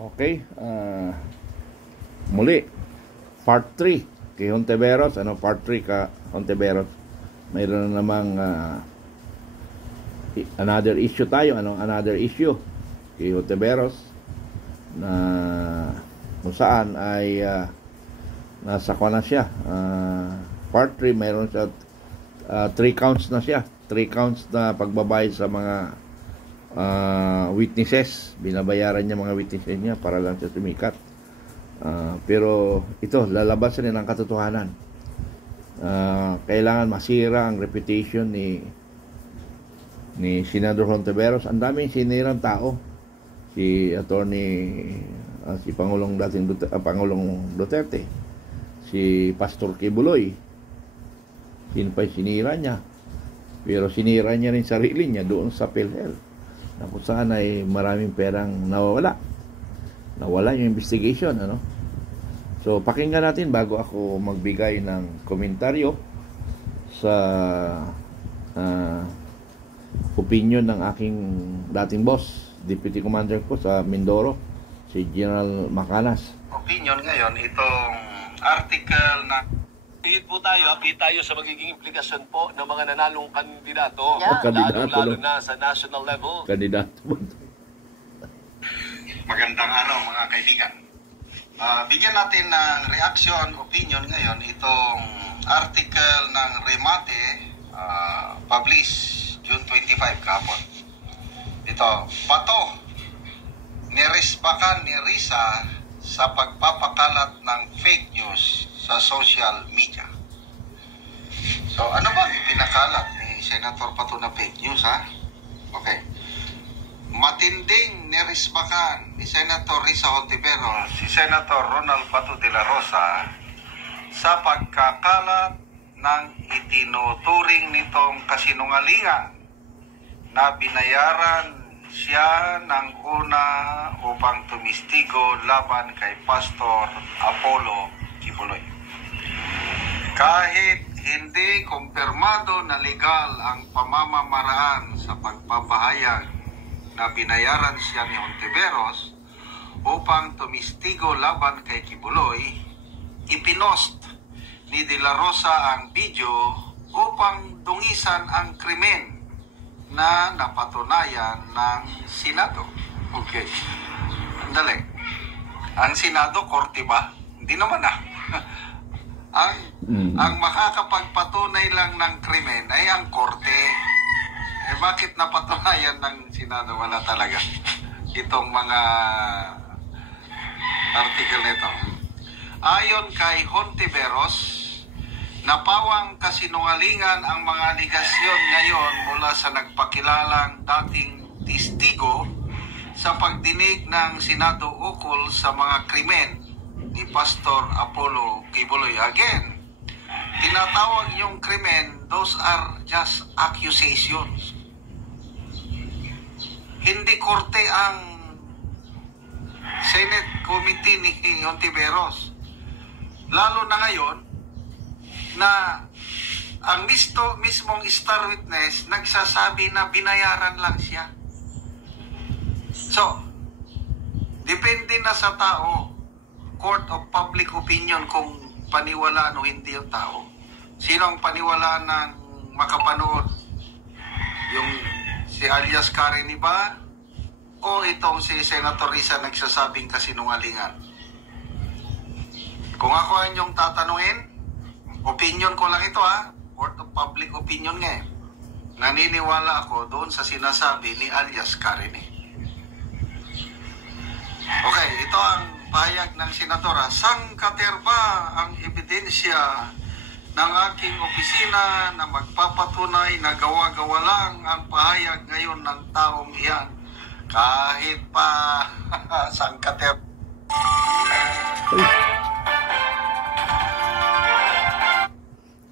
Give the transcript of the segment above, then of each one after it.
Okay, muli, part 3 kay Hontiveros. Part 3 ka Hontiveros. Mayroon na namang another issue tayo. Another issue kay Hontiveros na kung saan ay nasa kwa na siya. Part 3, mayroon siya 3 counts na siya. 3 counts na pagbabayad sa mga witnesses. Binabayaran niya mga witnesses niya para lang siya sumikat. Pero ito, lalabasan niya ng katotohanan. Kailangan masira ang reputation ni Senador Hontiveros. Ang daming sinirang tao. Si Pangulong Duterte, si Pastor Kibuloy, sino pa sinira niya. Pero sinira niya rin sarili niya doon sa PhilHealth, na kung saan ay maraming perang nawala yung investigation. So pakinggan natin bago ako magbigay ng komentaryo sa opinion ng aking dating boss, Deputy Commander ko sa Mindoro, si General Macanas. Opinion ngayon, itong article na po tayo sa magiging implikasyon po ng mga nanalong kandidato, lalo na sa national level. Kandidato. Magandang araw mga kaibigan. Bigyan natin ng reaction, opinion ngayon, itong article ng Remate, published June 25 kahapon. Ito, pato, niresbakan ni Risa sa pagpapakalat ng fake news sa social media. So, ano ba yung pinakalat ni Senator Pato na fake news, ha? Okay. Matinding niresbakan ni Senator Risa Hontiveros si Senator Ronald Pato de la Rosa sa pagkakalat ng itinuturing nitong kasinungalingan na binayaran siya ng una upang tumistigo laban kay Pastor Apollo Kibuloy. Kahit hindi kumpirmado na legal ang pamamamaraan sa pagpapahayag na binayaran siya ni Hontiveros upang tumistigo laban kay Kibuloy, ipinost ni De La Rosa ang video upang dungisan ang krimen na napatunayan ng Senado. Okay. Andali. Ang Senado, korte ba? Hindi naman Ang makakapagpatunay lang ng krimen ay ang korte. Bakit napatunayan ng Senado? Wala talaga. Itong mga article nito. Ayon kay Hontiveros, napawang kasinungalingan ang mga aligasyon ngayon mula sa nagpakilalang dating testigo sa pagdinig ng Senado ukol sa mga krimen ni Pastor Apollo Kibuloy. Again, tinatawag yung krimen, those are just accusations. Hindi korte ang Senate Committee ni Hontiveros. Lalo na ngayon, na ang mismong star witness nagsasabi na binayaran lang siya. So, depende na sa tao, court of public opinion, kung paniwalaan o hindi yung tao. Sino ang paniwalaan ng makapanood? Yung si alias Karen ba? O itong si Senator Risa nagsasabing kasinungalingan? Kung ako ang inyong tatanungin, opinion ko lang ito, court of public opinion nga. Naniniwala ako doon sa sinasabi ni alias Karen. Okay, ito ang pahayag ng senadora. Sangkaterba ang ebidensya ng aking opisina na magpapatunay na gawa-gawa lang ang pahayag ngayon ng taong iyan. Kahit pa sangkaterba.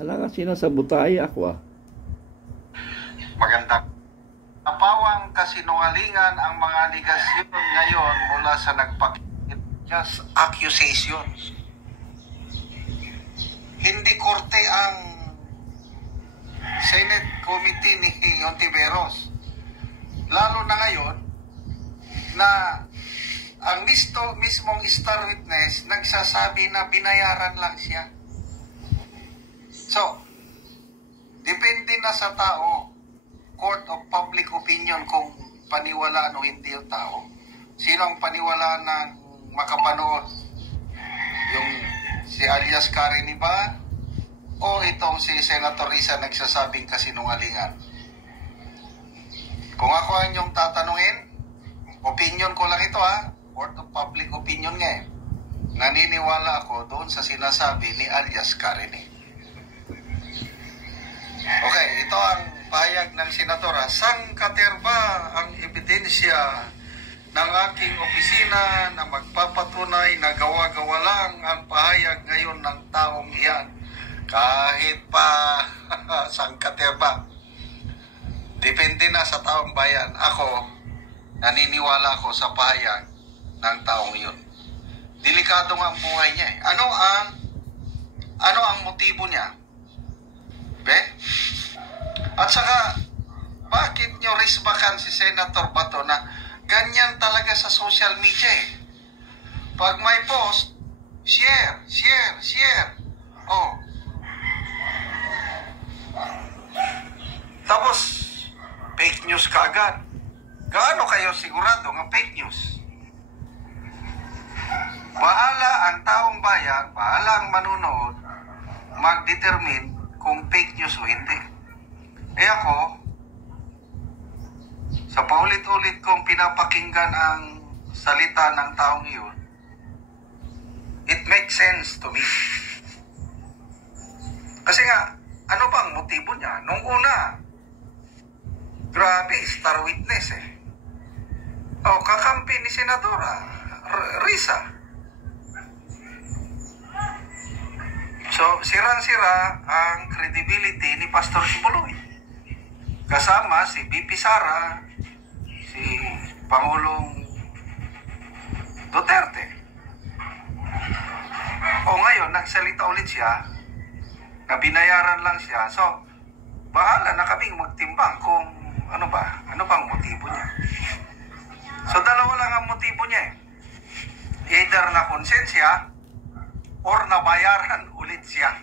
Alam ka, sinasabutay ako Maganda. Napawang kasinungalingan ang mga aligasyon ngayon mula sa just accusations. Hindi korte ang Senate Committee ni Hontiveros. Lalo na ngayon na ang mismong star witness nagsasabi na binayaran lang siya. So, depende na sa tao, court of public opinion, kung paniwalaan o hindi yung tao. Sino ang paniwalaan ng makapanood? Yung si alias Karini ba? O itong si Senator Risa nagsasabing kasinungalingan? Kung ako ang inyong tatanungin, opinion ko lang ito court of public opinion nga eh. Naniniwala ako doon sa sinasabi ni alias Karini. Okay, ito ang pahayag ng senadora. Sangkaterba ang ebidensya ng aking opisina na magpapatunay na gawa-gawa lang ang pahayag ngayon ng taong iyan. Kahit pa sangkaterba. Depende na sa taong bayan. Ako, naniniwala ako sa pahayag ng taong iyon. Delikado nga ang buhay niya eh. Ano ang motibo niya? At saka, bakit nyo risbakan si Senator Bato na ganyan talaga sa social media eh? Pag may post, share. Oh. Tapos, fake news kaagad. Gaano kayo sigurado ng fake news? Bahala ang taong bayan, bahala ang manunood, mag-determine kung fake news o hindi. Ako, sa paulit-ulit kong pinapakinggan ang salita ng taong iyon, it makes sense to me. Kasi nga, ano bang motibo niya? Nung una, grabe, star witness eh. Kakampi ni Senadora Risa. So, sirang-sira ang credibility ni Pastor Kibuloy. Kasama si BP Sara, si Pangulong Duterte. Ngayon, nagsalita ulit siya na binayaran lang siya. So, bahala na kaming magtimbang kung ano bang motibo niya. So, dalawa lang ang motibo niya eh. Either na konsensya or nabayaran ulit siya.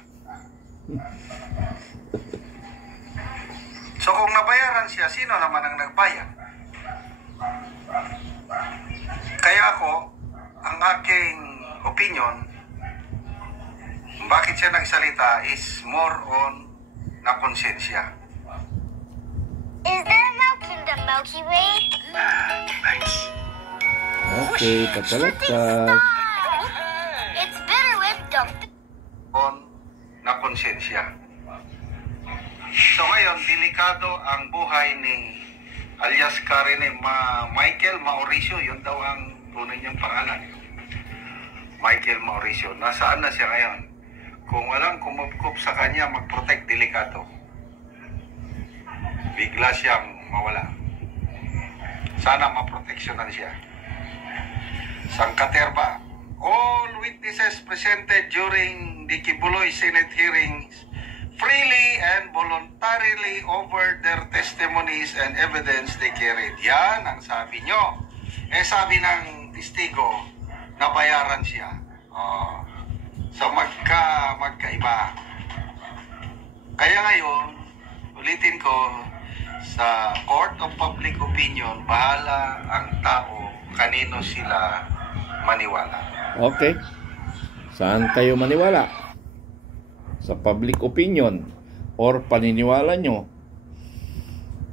So kung nabayaran siya, sino naman ang nagbayad? Kaya ako, ang aking opinion, bakit siya nagsalita is more on na konsensya. Is there milk in the Milky Way? Nice. Okay, tatalaktak. It's better with dumped. On na konsensya. So ngayon, delikado ang buhay ni alias Karini Michael Mauricio. Yun daw ang tunay niyang pangalan. Michael Mauricio. Nasaan na siya ngayon? Kung walang kumupkup sa kanya, mag-protect, delikado. Bigla siyang mawala. Sana maproteksyonan siya. Sangkaterba. All witnesses presented during the Kibuloy Senate hearings freely and voluntarily offered their testimonies and evidence they carried. Yan ang sabi nyo. Sabi ng testigo, nabayaran siya. So magkaiba. Kaya ngayon, ulitin ko, sa court of public opinion, bahala ang tao kanino sila maniwala. Okay. Saan kayo maniwala? Sa public opinion or paniniwala nyo?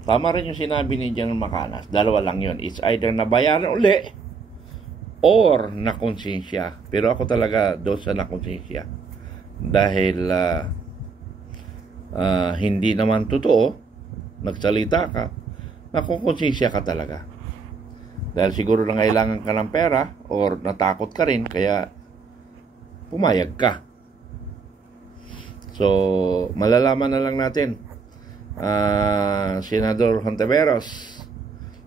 Tama rin yung sinabi ni General Macanas. Dalawa lang yun. It's either nabayaran uli or nakonsensya. Pero ako talaga doon sa nakonsensya. Dahil hindi naman totoo, nagsalita ka, nakukonsensya ka talaga. Dahil siguro nangailangan ka ng pera or natakot ka rin, kaya pumayag ka. So, malalaman na lang natin. Senador Hontiveros,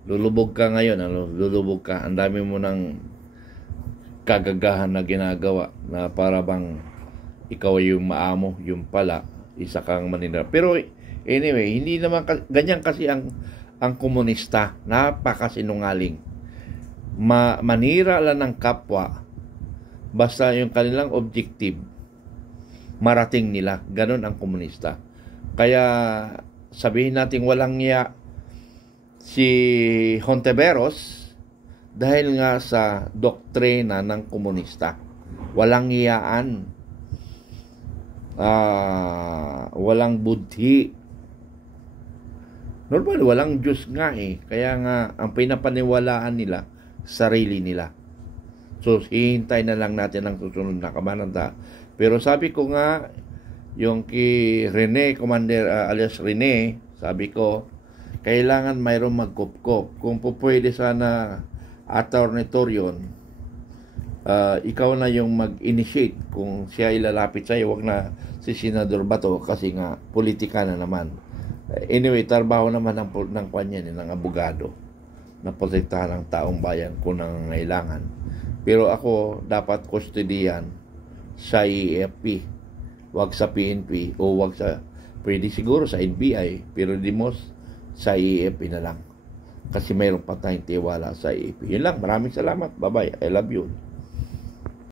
lulubog ka ngayon. Lulubog ka. Ang dami mo ng kagagahan na ginagawa na para bang ikaw ay yung maamo, yung pala, isa kang manila. Pero anyway, hindi naman ganyan kasi ang komunista. Napakasinungaling. manira lang ng kapwa, basta yung kanilang objective, marating nila. Ganon ang komunista. Kaya sabihin natin walang niya si Hontiveros dahil nga sa doktrina ng komunista. Walang hiyaan, walang budhi. Normal, walang Diyos nga eh. Kaya nga, ang pinapaniwalaan nila, sarili nila. So, hihintay na lang natin ang susunod na kabanata. Pero sabi ko nga, yung kay Rene, Commander alias Rene, sabi ko, kailangan mayroong magkupkop. Kung po pwede sana, Attorney Torion, ikaw na yung mag-initiate kung siya ilalapit sa'yo, wag na si Senador Bato kasi nga politika na naman. Anyway, trabaho naman ng kanya ng abogado na protektahan ang taong bayan kung nangangailangan. Pero ako dapat kustodiyan sa AFP, wag sa PNP o wag sa, pwede siguro sa NBI, pero di most sa AFP na lang kasi mayroon pa tayong tiwala sa AFP. Yun lang, maraming salamat, bye bye, I love you.